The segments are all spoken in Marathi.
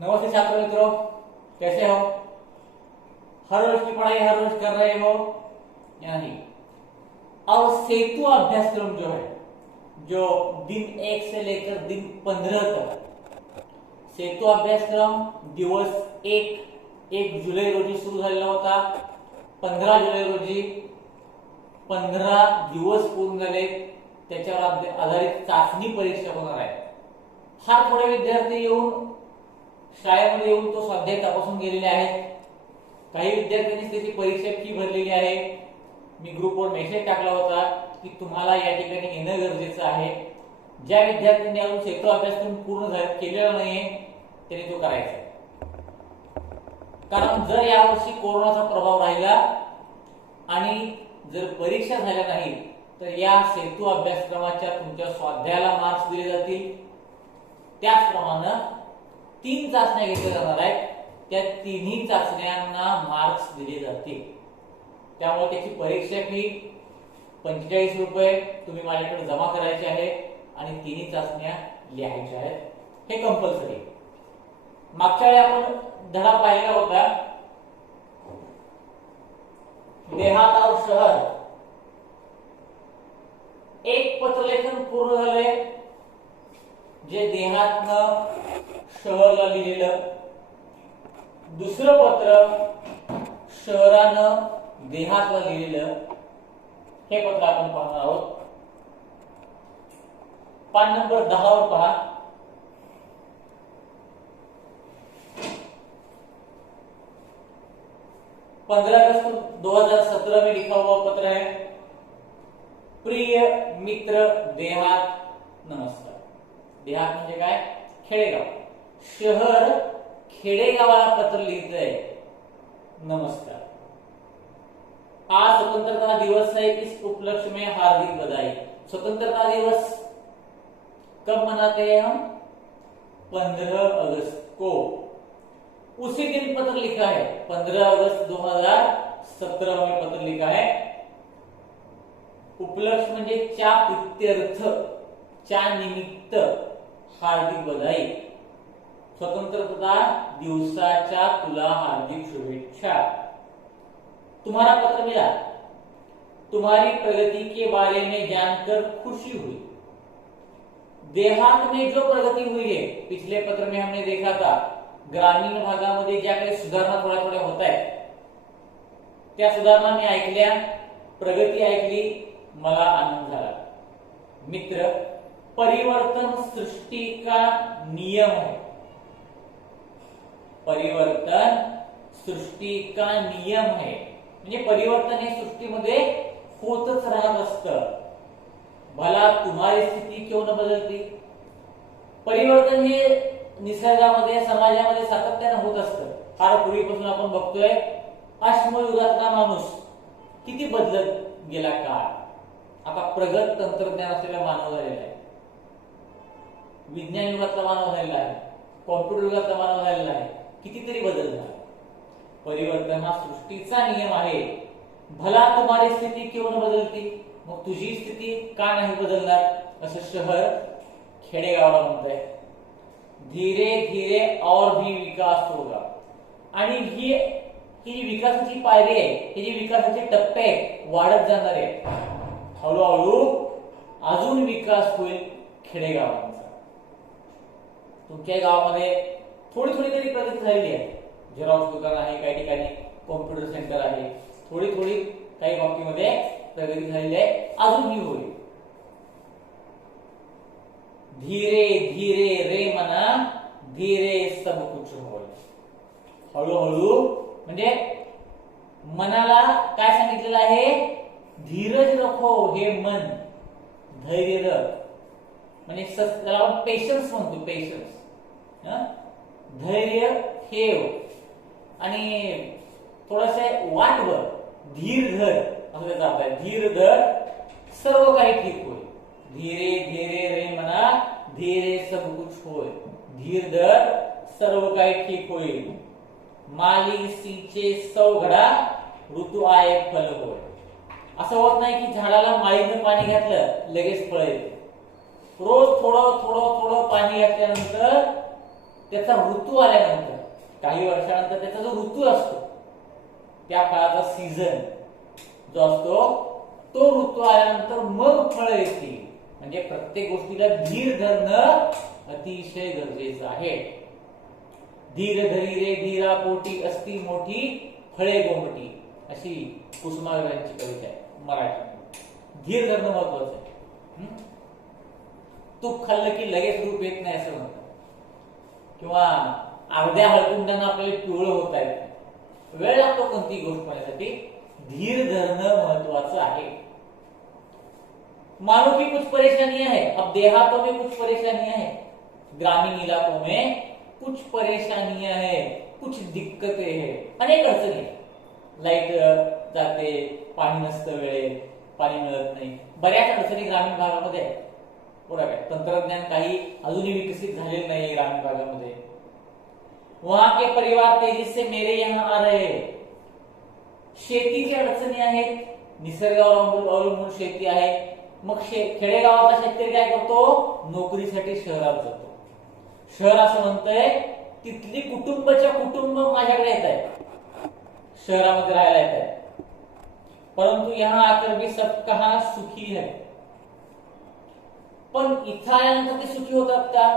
नमस्ते छात्र मित्रों, कैसे हो? हर रोज की पढ़ाई हर रोज कर रहे हो या नहीं? अब सेतु अभ्यासक्रम जो है, जो दिन 1 से लेकर दिन 15 तक, सेतु अभ्यासक्रम दिवस 1 जुलै रोजी सुरू झालेला होता. 15 जुलै रोजी 15 दिवस पूर्ण झाले. त्याच्यावर आधारित चाचणी परीक्षा होणार आहे. फार थोडे विद्यार्थी येऊन शाळेमध्ये येऊन तो स्वाध्याय तपासून गेलेले आहेत. काही विद्यार्थ्यांनी त्याची परीक्षा फी भरलेली आहे. मी ग्रुपवर मेसेज टाकला होता की तुम्हाला या ठिकाणी येणं गरजेचं आहे. ज्या विद्यार्थ्यांनी अजून सेतु अभ्यासक्रम पूर्ण केलेला नाहीये त्यांनी तो करायचा. कारण जर यावर्षी कोरोनाचा प्रभाव राहिला आणि जर परीक्षा झाल्या नाही तर या सेतु अभ्यासक्रमाच्या तुमच्या स्वाध्यायाला मार्क्स दिले जातील. त्याचप्रमाणे 3 चाचण्या घेतल्या जाणार आहेत. त्या तिन्ही चाचण्यांना मार्क्स दिले जातील. त्यामुळे त्याची परीक्षा फी 45 रुपये तुम्ही माझ्याकडे जमा करायचे आहे आणि तिन्ही चाचण्या लिहायच्या आहेत. हे कंपल्सरी. मागच्या वेळी आपण धडा पाहिला होता देहात और शहर. एक पत्रलेखन पूर्ण झाले जे देहातनं शहरला लिहिलेलं. दुसरं पत्र शहरानं देहातला लिहिलेलं. हे पत्र आपण पाहणार आहोत. पान नंबर 10 वर पहा. अगस्त 2017 में लिखा हुआ पत्र है. प्रिय मित्र देहात, नमस्कार. देहात म्हणजे काय? खेडेगाव. शहर खेडेगावाला पत्र लिहितंय. नमस्कार. आज स्वतंत्रता दिवस है. इस उपलक्ष्य में हार्दिक बधाई. स्वतंत्रता दिवस कब मनाते हैं हम? 15 अगस्त को. उसी दिन पत्र लिखा है. 15 अगस्त 2017 में पत्र लिखा है. उपलक्ष्य म्हणजे च्या प्रित्यर्थ, च्या निमित्त हार्दिक बधाई. स्वतंत्रता दिवसाच्या तुला हार्दिक शुभेच्छा. तुम्हारा पत्र मिला. तुम्हारी प्रगति के बारे में जानकर खुशी हुई. देहात में जो प्रगति हुई है, पिछले पत्र में हमने देखा था ग्रामीण भागामध्ये ज्या काही सुधारणा थोड्या थोड्या होत आहेत त्या सुधारणा मी ऐकल्या, प्रगती ऐकली, मला आनंद झाला. मित्र, परिवर्तन सृष्टि का नियम है. परिवर्तन सृष्टि का नियम है. म्हणजे परिवर्तन हे सृष्टीमध्ये होतच राहत असतं. भला तुम्हारी स्थिती क्यों न बदलती. परिवर्तन हे निसर्गामध्ये, समाजामध्ये सातत्याने होत असतं. फार पूर्वीपासून आपण बघतोय अश्मयुगातला माणूस किती बदलत गेला काळ. आता प्रगत तंत्रज्ञान असलेला मानव झालेला आहे. विज्ञान युगातला मानव झालेला आहे. कॉम्प्युटर युगातला मानव झालेला आहे. कितीतरी बदल झाला. परिवर्तन हा सृष्टीचा नियम आहे. भला तुम्हारी स्थिती क्यों न बदलती. मग तुझी स्थिती का नाही बदलणार असं शहर खेडेगावाला म्हणतंय. धीरे धीरे और भी विकास होगा. आणि ही जी विकासाची पायरी आहे, ही जी विकासाचे टप्पे वाढत जाणार आहे. हळूहळू अजून विकास होईल खेडेगावांचा. तुमच्या गावामध्ये थोडी थोडी तरी प्रगती झालेली आहे. झेरॉक्स दुकान आहे, काही ठिकाणी कॉम्प्युटर सेंटर आहे. थोडी थोडी काही बाबतीमध्ये प्रगती झालेली आहे. अजूनही होईल. धीरे धीरे रे मना, धीरे सब कुछ होईल. हळूहळू म्हणजे मनाला काय सांगितलेलं आहे? धीरज रखो. हे मन धैर्य रख. म्हणजे त्याला पेशन्स म्हणतो. पेशन्स, धैर्य ठेव आणि थोडंसं वाट बघ. धीर धर असं त्याचा अर्थ आहे. धीर धर, सर्व काही ठीक होईल. धीरे धीरे रे मना, धीरे सब कुछ होय. धीर धर, सर्व काही ठीक होईल. माली सींचे 100 घडा, ऋतू आये फल होय. असं होत नाही की झाडाला माळीनं पाणी घातलं लगेच फळ येते. रोज थोडं थोडं थोडं पाणी घातल्यानंतर त्याचा ऋतू आल्यानंतर, काही वर्षानंतर त्याचा जो ऋतू असतो, त्या काळाचा सीझन जो असतो, तो ऋतू आल्यानंतर मग फळं येतील. म्हणजे प्रत्येक गोष्टीला धीर धरणं अतिशय गरजेचं आहे. धीर धरी रे धीरा पोटी असती मोठी फळे गोमटी, अशी कुसुमाग्रजांची कविता आहे मराठी. धीर धरणं महत्वाचं आहे. तूप खाल्लं की लगेच रूप येत नाही असं म्हणतात, किंवा अर्ध्या हळकुंडानं आपल्याला पिवळं होत आहे, वेळ लागतो कोणतीही गोष्ट होण्यासाठी. धीर धरणं महत्वाचं आहे. मानो की कुछ परेशानियां है, अब देहातों में कुछ परेशानियां है, ग्रामीण इलाकों में कुछ परेशानियां है, कुछ दिक्कतें है, अनेक अडचणी. लाईट जाते, पाणी नसतं वेळेत, पाणी मिळत नाही, बऱ्याच अडचणी ग्रामीण भागामध्ये आहेत. बरोबर आहे. तंत्रज्ञान काही अजूनही विकसित झालेलं नाही ग्रामीण भागामध्ये. वहां के परिवार तेजी से मेरे यहाँ आ रहे हैं. शेतीच्या अडचणी आहेत, निसर्गावर अवलंबून शेती आहे. मग खेडेगावातला शेतकरी काय करतो, नोकरीसाठी शहरात जातो. शहर असं म्हणतंय तिथली कुटुंबाच्या कुटुंब माझ्याकडे येत आहेत, शहरामध्ये राहायला येत आहेत, परंतु यहाँ आकर भी सब कहां सुखी है. पण इथं आल्यानंतर ते सुखी होतात का?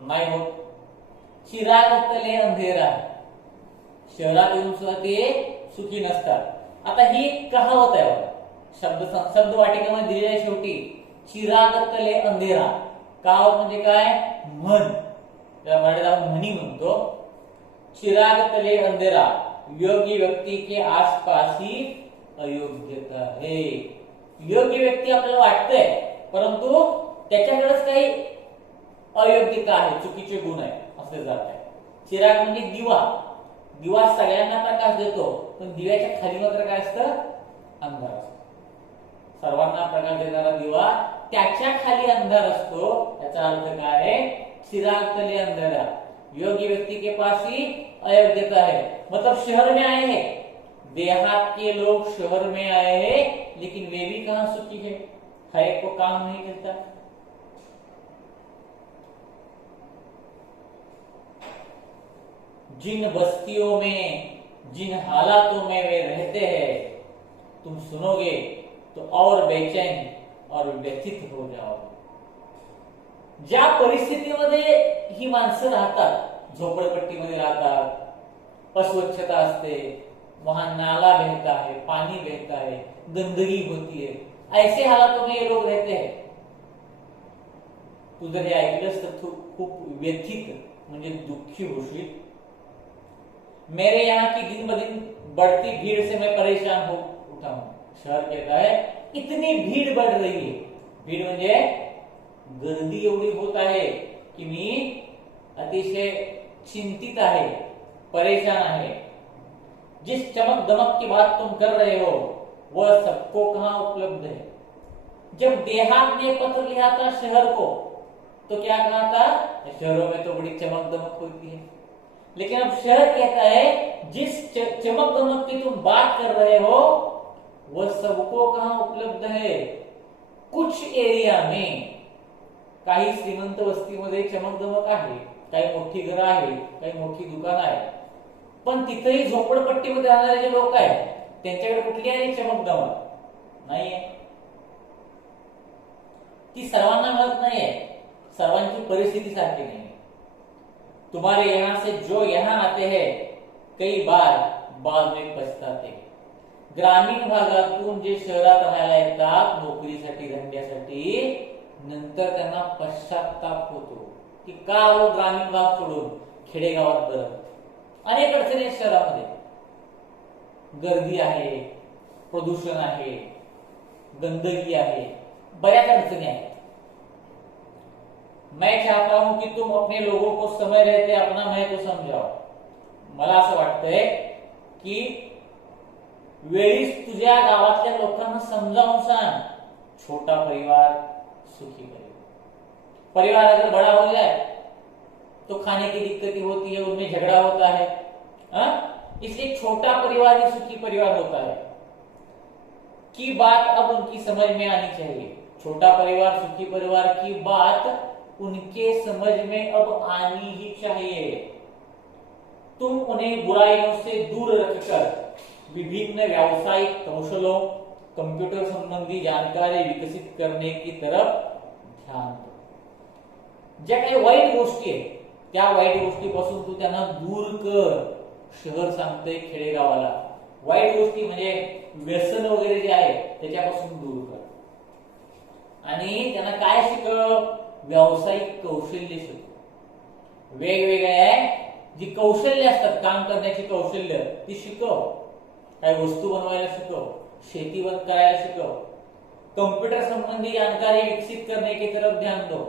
नाही होत. चिराग तले अंधेरा, शहरात येऊन सुद्धा ते सुखी नसतात. आता ही कहावत आहे बघा, शब्द वाटिकेमध्ये दिलेल्या शेवटी चिराग तले अंधेरा. कहावत म्हणजे काय? म्हण, त्याला मराठीत आपण म्हणी म्हणतो. चिराग तले अंधेरा, योग्य व्यक्ती के आसपास ही अयोग्यता है. योग्य व्यक्ती आपल्याला वाटतंय, परंतु त्याच्याकडेच काही अयोग्यता आहे, चुकीचे गुण आहे असं जात आहे. चिराग म्हणजे दिवा. दिवा सगळ्यांना प्रकाश देतो, पण दिव्याच्या खाली मात्र काय असतं? अंधार असतो. सर्वांना प्रकाश देणारा दिवा, त्याच्या खाली अंधार असतो. याचा अर्थ काय आहे? चिराग तले अंधेरा, योग्य व्यक्ति के पास ही अयोग्यता है. मतलब शहर में आए हैं, देहात के लोग शहर में आए हैं, लेकिन वे भी कहां सुखी है? हर एक को काम नहीं मिलता. जिन बस्तियों में, जिन हालातों में वे रहते हैं, तुम सुनोगे तो और बेचैन और व्यथित हो जाओगे. ज्या परिस्थितीमध्ये ही माणसं राहतात, झोपडपट्टीमध्ये राहतात, अस्वच्छता असते, वहां नाला बहता है, पानी बहता है, गंदगी होती है, ऐसे हालातों में ये लोग रहते हैं. तू जर हे ऐकलंस तर तू खूप व्यथित म्हणजे दुःखी होशील. मेरे यहाँ की दिन ब दिन बढ़ती भीड़ से मैं परेशान हो उठा हूं. शहर कहता है इतनी भीड़ बढ़ रही है. भीड़ म्हणजे गर्दी एवढी होत आहे की मी अतिशय चिंतित आहे, परेशान आहे. जिस चमक दमक की बात तुम कर रहे हो वह सबको कहां उपलब्ध है. जब देहात ने पत्र लिखा था शहर को, तो क्या कहा था? शहरों में तो बड़ी चमक दमक होती है, लेकिन अब शहर कहता है जिस चमक दमक की तुम बात कर रहे हो वह सबको कहां उपलब्ध है. कुछ एरिया में, काही श्रीमंत वस्तीमध्ये चमक दमक आहे, काही मोठी घरं आहे, काही मोठी दुकानं आहे, पण तिथेही झोपडपट्टीमध्ये राहणारे जे लोक आहेत त्यांच्याकडे कुठली आहे चमक दमक? नाहीये. ती सर्वांना मिळत नाहीये, सर्वांची परिस्थिती सारखी नाही. तुम्हारे यहां से जो यहां आते हैं कई बार बाद में पछताते. ग्रामीण भागातून जे शहरात राहायला येतात नोकरीसाठी, धंद्यासाठी, नंतर त्यांना पश्चाताप होतो की का आलो ग्रामीण भाग सोडून खेडेगावात बरं. अनेक अडचणी आहेत शहरामध्ये. गर्दी आहे, प्रदूषण आहे, गंदगी आहे, बऱ्याच अडचणी आहेत. मैं चाहता हूं कि तुम अपने लोगों को समय रहते अपना महत्व समजाओ. मला असं वाटतंय की वेळीच तुझ्या गावातल्या लोकांना समजावून सांग, छोटा परिवार सुखी परिवार. परिवार अगर बड़ा हो जाए तो खाने की दिक्कतें होती है, उनमें झगड़ा होता है. इसलिए छोटा परिवार ही सुखी परिवार होता है की बात अब उनकी समझ में आनी चाहिए. छोटा परिवार सुखी परिवार की बात उनके समझ में अब आनी ही चाहिए। तुम उन्हें बुराइयों से दूर रखकर विभिन्न व्यावसायिक कौशलों, कंप्यूटर संबंधी जानकारी विकसित करने की तरफ ध्यान दो। ज्या काही वाईट गोष्टी आहेत त्या वाईट गोष्टीपासून तू त्यांना दूर कर। शहर सांगते खेडेगावाला वाईट गोष्टी म्हणजे व्यसन वगैरे जे आहे त्याच्यापासून दूर कर आणि त्यांना काय शिकव, व्यावसायिक कौशल्य शिकव। वेगवेगळ्या जी कौशल्य असतात काम करण्याची कौशल्य ती शिकव। काही वस्तू बनवायला शिकव, शेती करायला शिकव, कंप्यूटर संबंधी जानकारी विकसित करने की तरफ ध्यान दो।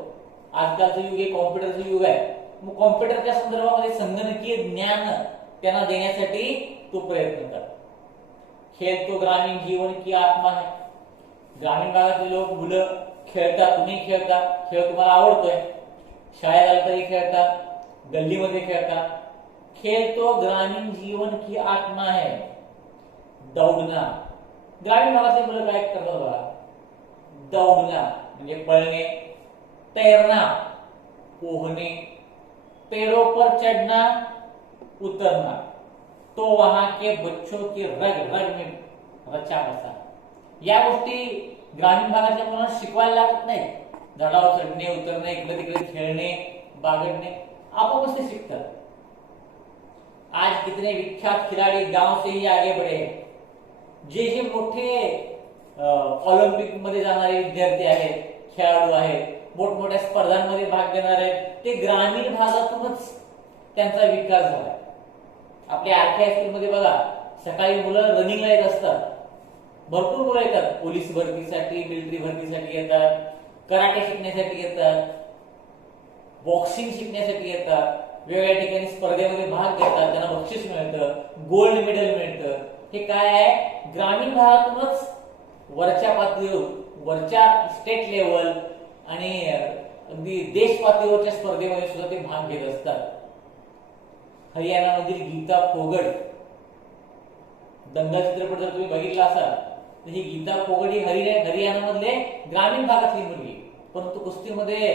आजकालचं युग हे कॉम्प्युटरचं युग आहे, मग कॉम्प्युटरच्या संदर्भामध्ये संगणकीय ज्ञान त्यांना देण्यासाठी तो प्रयत्न कर। खेळ तो ग्रामीण जीवन की आत्मा है। ग्रामीण भागातले लोक मुलं खेळतात, तुम्ही खेळता, खेळ तुम्हाला आवडतोय, शाळेत आलं तरी खेळता, गल्लीमध्ये खेळता। खेळ तो ग्रामीण जीवन की आत्मा है। दौड़ना, ग्रामीण भागातले मुलं काय करतात बघा, दौड़ना म्हणजे पळणे, तैरना पोहणे, पेड़ों पर चढ़ना उतरना, तो वहां के बच्चों की रग रग में रचा बसा। या गोष्टी ग्रामीण भागातल्या मुलांना शिकवायला लागत नाही। झाडावर चढणे, उतरणे, इकडे तिकडे खेळणे, बागडणे आपोआप ते शिकतात। आज कितने विख्यात खिलाड़ी गांव से ही आगे बढ़े हैं। जे जे मोठे ऑलिम्पिक मध्ये जाणारे विद्यार्थी आहेत, खेळाडू आहेत, मोठमोठ्या स्पर्धांमध्ये भाग घेणार आहेत, ते ग्रामीण भागातूनच त्यांचा विकास झाला। आपल्या आरके हायस्कूलमध्ये बघा सकाळी मुलं रनिंगला येत असतात, भरपूर मुलं येतात, पोलीस भरतीसाठी, मिलिटरी भरतीसाठी येतात, कराटे शिकण्यासाठी येतात, बॉक्सिंग शिकण्यासाठी येतात, वेगवेगळ्या ठिकाणी स्पर्धेमध्ये भाग घेतात, त्यांना बक्षीस मिळतं, गोल्ड मेडल मिळतं। हे काय आहे, ग्रामीण भागातूनच वरच्या पातळीवर, वरच्या स्टेट लेवल आणि अगदी देश पातळीवरच्या स्पर्धेमध्ये सुद्धा ते भाग घेत असतात। हरियाणामधील गीता फोगट, दंगल चित्रपट जर तुम्ही बघितला असाल तर ही गीता फोगट ही हरियाणामधले ग्रामीण भागातली मुलगी, परंतु कुस्तीमध्ये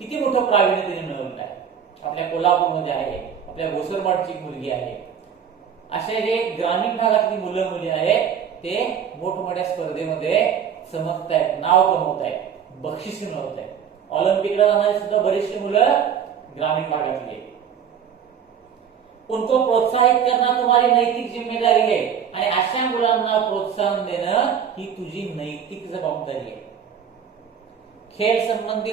किती मोठं प्रावीण्य तिने मिळवलं आहे। आपल्या कोल्हापूरमध्ये आहे, आपल्या भोसरमाडची मुलगी आहे। अशा जे ग्रामीण भागातली मुलं मुली आहेत ते मोठमोठ्या स्पर्धेमध्ये चमकतायत, नाव कमवतायत, बक्षीस मिळवतायत। ऑलिम्पिकला जाणारे सुद्धा बरेचसे मुलं ग्रामीण भागातले। उनको प्रोत्साहित करना तुम्हारी नैतिक जिम्मेदारी है आणि अशा मुलांना प्रोत्साहन देणं ही तुझी नैतिक जबाबदारी आहे। खेल संबंधी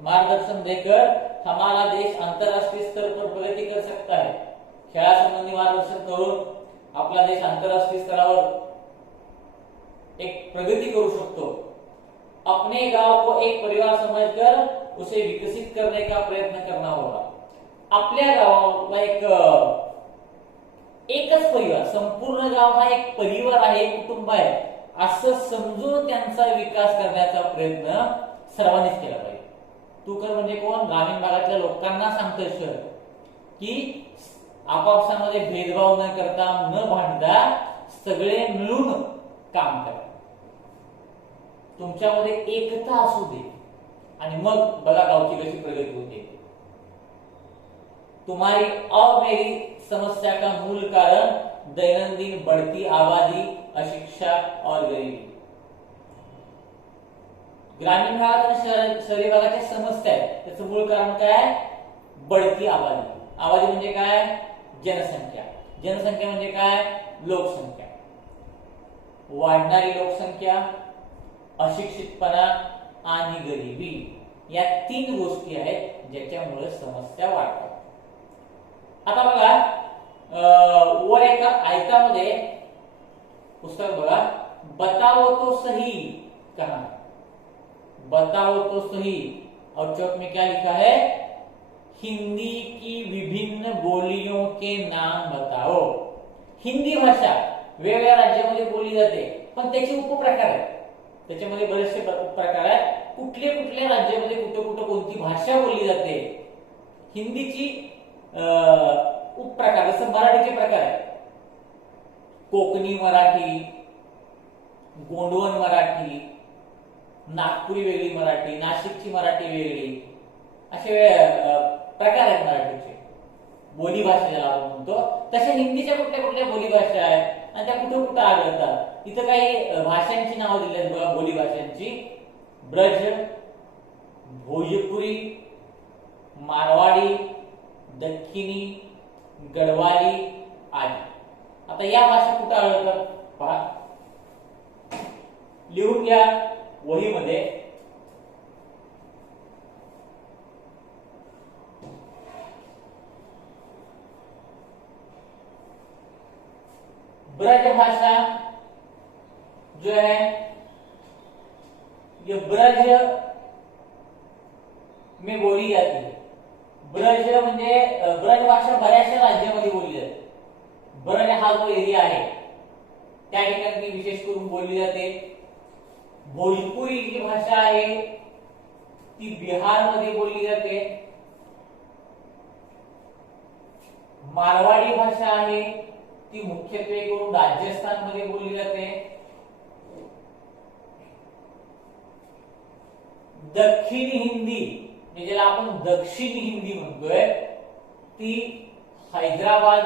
मार्गदर्शन देकर हमारा देश अंतरराष्ट्रीय स्तर पर प्रगति कर सकता है। खेळा संबंधी मार्गदर्शन करून आपला देश आंतरराष्ट्रीय स्तरावर एक प्रगति करू शकतो। अपने गांव को एक परिवार समझकर उसे विकसित करने का प्रयत्न करना होगा। आपल्या गावाला एकच परिवार, संपूर्ण गाव हा एक परिवार आहे, कुटुंब आहे, असं समजून त्यांचा विकास करण्याचा प्रयत्न सर्वांनीच केला पाहिजे। तू कर म्हणजे कोण, ग्रामीण भागातल्या लोकांना सांगतोय सर की आपापसामध्ये भेदभाव न करता, न भांडता सगळे मिळून काम करा, तुमच्यामध्ये एकता असू दे आणि मग बघा गावची कशी प्रगती होते। तुम्हारी और मेरी समस्या का मूल कारण दैनंदिन बढ़ती आबादी, अशिक्षा और गरीबी। ग्रामीण भागात आणि शहरी भागाच्या समस्या आहेत, त्याचं मूळ कारण काय, बढ़ती आबादी। आबादी म्हणजे काय, जनसंख्या। जनसंख्या म्हणजे काय, लोकसंख्या। वाढणारी लोकसंख्या, अशिक्षितपणा आणि गरिबी या तीन गोष्टी आहेत ज्याच्यामुळे समस्या वाढतात। आता बघा वर एका आयतामध्ये पुस्तक बघा, बताओ तो सही कहा, बताओ तो सही, और चौक में क्या लिखा है, हिंदी की विभिन्न बोलियों के नाम बताओ। हिंदी भाषा वेगवेगळ्या राज्यामध्ये बोलली जाते, पण त्याचे उपप्रकार आहेत, त्याच्यामध्ये बरेचसे उपप्रकार आहेत। कुठले कुठल्या राज्यामध्ये कुठे कुठे कोणती भाषा बोलली जाते, हिंदीची उपप्रकार, जसं मराठीचे प्रकार आहेत, कोकणी मराठी, गोंडवन मराठी, नागपुरी वेगळी मराठी, नाशिकची मराठी वेगळी, असे प्रकार आहेत मराठीचे, बोली भाषा ज्याला आपण म्हणतो. तसे हिंदीच्या कुठल्या कुठल्या बोली भाषा आहेत आणि त्या कुठे कुठे आढळतात. इथं काही भाषांची नावं दिली आहेत बघा बोली भाषांची. ब्रज, भोजपुरी, मारवाडी, दख्खिनी, गढवाली आदी. आता या भाषा कुठे आढळतात पहा, लिहून घ्या वहीमध्ये. ब्रज भाषा जो है ये ब्रज में बोली जाती है. ब्रज म्हणजे ब्रज भाषा बऱ्याचशा राज्यामध्ये बोलली जाते. ब्रज हा जो एरिया आहे त्या ठिकाणी विशेष करून बोलली जाते. भोजपुरी जी भाषा आहे ती बिहार मध्ये बोलली जाते. मारवाडी भाषा आहे ती मुख्यत्वे करून राजस्थान मध्ये बोलली जाते. दक्षिणी हिंदी म्हणजे ज्याला आपण दक्षिणी हिंदी म्हणतोय ती हैदराबाद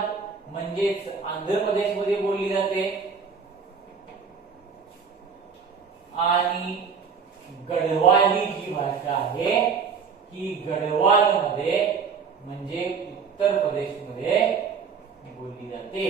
म्हणजेच आंध्र प्रदेश मध्ये बोलली जाते. आणि गढवाली जी भाषा आहे ही गढवाल मध्ये म्हणजे उत्तर प्रदेश मध्ये बोलली जाते.